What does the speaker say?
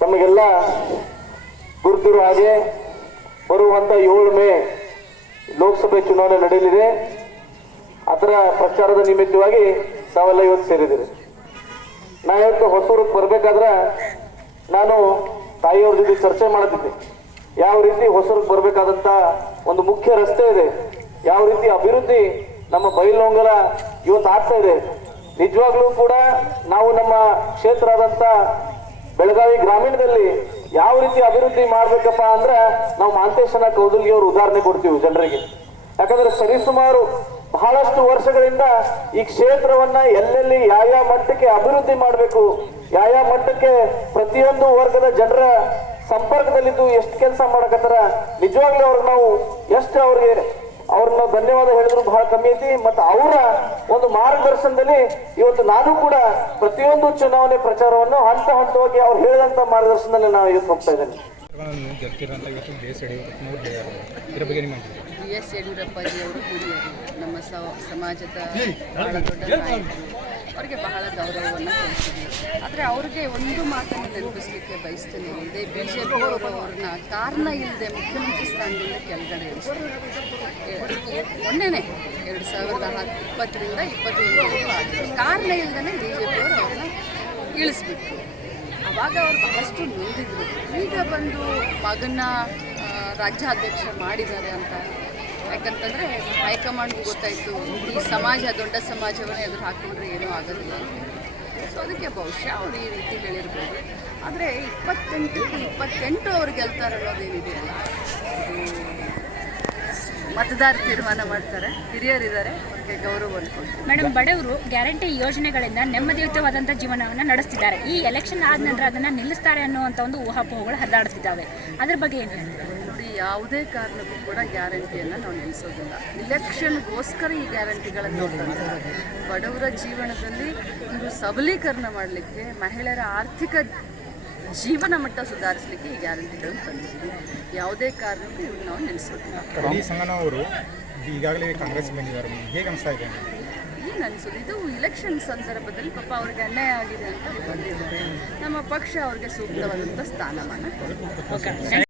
ತಮಗೆಲ್ಲ ಗುರುತಿರುವ ಹಾಗೆ ಬರುವಂತ 7 ಮೇ ಲೋಕಸಭೆ ಚುನಾವಣೆ ನಡೆಯಲಿದೆ. ಅದರ ಪ್ರಚಾರದ ನಿಮಿತ್ತವಾಗಿ ತಾವೆಲ್ಲ ಇವತ್ತು ಸೇರಿದ್ದೀರಿ. ನಾ ಇವತ್ತು ಹೊಸೂರಿಗೆ ಬರಬೇಕಾದ್ರೆ ನಾನು ತಾಯಿಯವ್ರ ಜೊತೆ ಚರ್ಚೆ ಮಾಡುತ್ತಿದ್ದೆ. ಯಾವ ರೀತಿ ಹೊಸೂರಿಗೆ ಬರಬೇಕಾದಂತ ಒಂದು ಮುಖ್ಯ ರಸ್ತೆ ಇದೆ, ಯಾವ ರೀತಿ ಅಭಿವೃದ್ಧಿ ನಮ್ಮ ಬೈಲಹೊಂಗಲ ಇವತ್ತು ಆಗ್ತಾ ಇದೆ. ನಿಜವಾಗ್ಲೂ ಕೂಡ ನಾವು ನಮ್ಮ ಕ್ಷೇತ್ರ ಆದಂತ ಬೆಳಗಾವಿ ಗ್ರಾಮೀಣದಲ್ಲಿ ಯಾವ ರೀತಿ ಅಭಿವೃದ್ಧಿ ಮಾಡ್ಬೇಕಪ್ಪ ಅಂದ್ರೆ ನಾವು ಮಾಂತೇಶನ ಕೌದಲ್ಗಿ ಅವರು ಉದಾಹರಣೆ ಕೊಡ್ತೀವಿ ಜನರಿಗೆ. ಯಾಕಂದ್ರೆ ಸರಿಸುಮಾರು ಬಹಳಷ್ಟು ವರ್ಷಗಳಿಂದ ಈ ಕ್ಷೇತ್ರವನ್ನ ಎಲ್ಲೆಲ್ಲಿ ಯಾವ ಮಟ್ಟಕ್ಕೆ ಅಭಿವೃದ್ಧಿ ಮಾಡಬೇಕು, ಯಾವ ಮಟ್ಟಕ್ಕೆ ಪ್ರತಿಯೊಂದು ವರ್ಗದ ಜನರ ಸಂಪರ್ಕದಲ್ಲಿದ್ದು ಎಷ್ಟು ಕೆಲಸ ಮಾಡಕತ್ತಾರ. ನಿಜವಾಗ್ಲೂ ಅವ್ರಿಗೆ ನಾವು ಎಷ್ಟು ಅವ್ರನ್ನ ಧನ್ಯವಾದ ಹೇಳಿದ್ರು ಬಹಳ ಕಮ್ಮಿ ಐತಿ. ಮತ್ತು ಅವರ ಒಂದು ಮಾರ್ಗದರ್ಶನದಲ್ಲಿ ಇವತ್ತು ನಾನು ಕೂಡ ಪ್ರತಿಯೊಂದು ಚುನಾವಣೆ ಪ್ರಚಾರವನ್ನು ಹಂತವಾಗಿ ಅವ್ರು ಹೇಳಿದಂತ ಮಾರ್ಗದರ್ಶನದಲ್ಲಿ ನಾವು ಇವತ್ತು ಹೋಗ್ತಾ ಇದ್ದೇನೆ. ಬಿ ಎಸ್ ಯಡಿಯೂರಪ್ಪಾಜಿ ಅವರು ಹಿರಿಯರು, ನಮ್ಮ ಸಮಾಜದ ಬಹಳ ದೊಡ್ಡ ನಾಯಕರು, ಅವರಿಗೆ ಬಹಳ ಗೌರವವನ್ನು ಕೊಡ್ತೀವಿ. ಆದರೆ ಅವ್ರಿಗೆ ಒಂದು ಮಾತನ್ನು ನೆನಪಿಸಲಿಕ್ಕೆ ಬಯಸ್ತೇನೆ. ಇದೇ ಬಿ ಜೆ ಪಿ ಅವ್ರನ್ನ ಕಾರಣ ಇಲ್ಲದೆ ಮುಖ್ಯಮಂತ್ರಿ ಸ್ಥಾನದಿಂದ ಕೆಳಗಡೆ ಇಳಿಸ್ತಾರೆ. ಮೊನ್ನೆನೇ 2020ರಿಂದ 2021 ಆಗಿದೆ. ಕಾರಣ ಇಲ್ಲದೇ ಬಿ ಜೆ ಪಿಯವರು ಅವ್ರನ್ನ ಇಳಿಸ್ಬಿಟ್ರು. ಆವಾಗ ಅವ್ರು ಬಹಳಷ್ಟು ನೊಂದಿದ್ರು. ಈಗ ಬಂದು ಮಗನ ರಾಜ್ಯಾಧ್ಯಕ್ಷ ಮಾಡಿದ್ದಾರೆ ಅಂತ. ಯಾಕಂತಂದರೆ ಹೈಕಮಾಂಡ್ಗೂ ಗೊತ್ತಾಯಿತು ಈ ಸಮಾಜ ದೊಡ್ಡ ಸಮಾಜವನ್ನೇ ಎದುರು ಹಾಕಿಕೊಂಡ್ರೆ ಏನೂ ಆಗೋದಿಲ್ಲ ಅಂತ. ಸೊ ಅದಕ್ಕೆ ಬಹುಶಃ ಅವರು ಈ ರೀತಿ ಹೇಳಿರ್ಬೋದು. ಆದರೆ 28 ಅವ್ರು ಗೆಲ್ತಾರೆ ಅನ್ನೋದೇನಿದೆಯಲ್ಲ, ಮತದಾರ ತೀರ್ಮಾನ ಮಾಡ್ತಾರೆ, ಹಿರಿಯರಿದ್ದಾರೆ, ಅವ್ರಿಗೆ ಗೌರವವನ್ನು ಕೊಡ್ತಾರೆ. ಮೇಡಮ್, ಬಡವರು ಗ್ಯಾರಂಟಿ ಯೋಜನೆಗಳಿಂದ ನೆಮ್ಮದಿಯುತವಾದಂಥ ಜೀವನವನ್ನು ನಡೆಸ್ತಿದ್ದಾರೆ. ಈ ಎಲೆಕ್ಷನ್ ಆದ ನಂತರ ಅದನ್ನು ನಿಲ್ಲಿಸ್ತಾರೆ ಅನ್ನುವಂಥ ಒಂದು ಊಹಾಪೋಹಗಳು ಹರಿದಾಡ್ತಿದ್ದಾವೆ. ಅದ್ರ ಬಗ್ಗೆ ಏನು ಹೇಳ್ತಾರೆ? ನೋಡಿ, ಯಾವುದೇ ಕಾರಣಕ್ಕೂ ಕೂಡ ಗ್ಯಾರಂಟಿಯನ್ನು ನಾವು ನಿಲ್ಲಿಸೋದಿಲ್ಲ. ಇಲೆಕ್ಷನ್ಗೋಸ್ಕರ ಈ ಗ್ಯಾರಂಟಿಗಳನ್ನು ತಂದಿದ್ದಾರೆ. ಬಡವರ ಜೀವನದಲ್ಲಿ ಒಂದು ಸಬಲೀಕರಣ ಮಾಡಲಿಕ್ಕೆ, ಮಹಿಳೆಯರ ಆರ್ಥಿಕ ಜೀವನ ಮಟ್ಟ ಸುಧಾರಿಸಲಿಕ್ಕೆ ಈ ಗ್ಯಾರಂಟಿಗಳನ್ನು ತಂದಿದ್ದೀವಿ. ಯಾವುದೇ ಕಾರಣಕ್ಕೂ ಇವ್ರು ನಾವು ನಿಲ್ಲಿಸೋದಿಲ್ಲ. ಕರಡಿ ಸಂಗನವರು ಈಗಾಗಲೇ ಕಾಂಗ್ರೆಸ್ ಬಂದಿದ್ದಾರೆ, ಹೇಗೆ ಅನಿಸ್ತಾ ಇದೆ? ಏನು ಅನಿಸೋದು, ಇದು ಇಲೆಕ್ಷನ್ ಸಂದರ್ಭದಲ್ಲಿ ಪಾಪ ಅವ್ರಿಗೆ ಅನ್ಯಾಯ ಆಗಿದೆ ಅಂತ ಬಂದಿದ್ದಾರೆ. ನಮ್ಮ ಪಕ್ಷ ಅವ್ರಿಗೆ ಸೂಕ್ತವಾದಂಥ ಸ್ಥಾನಮಾನ ಕೊಡುತ್ತೆ.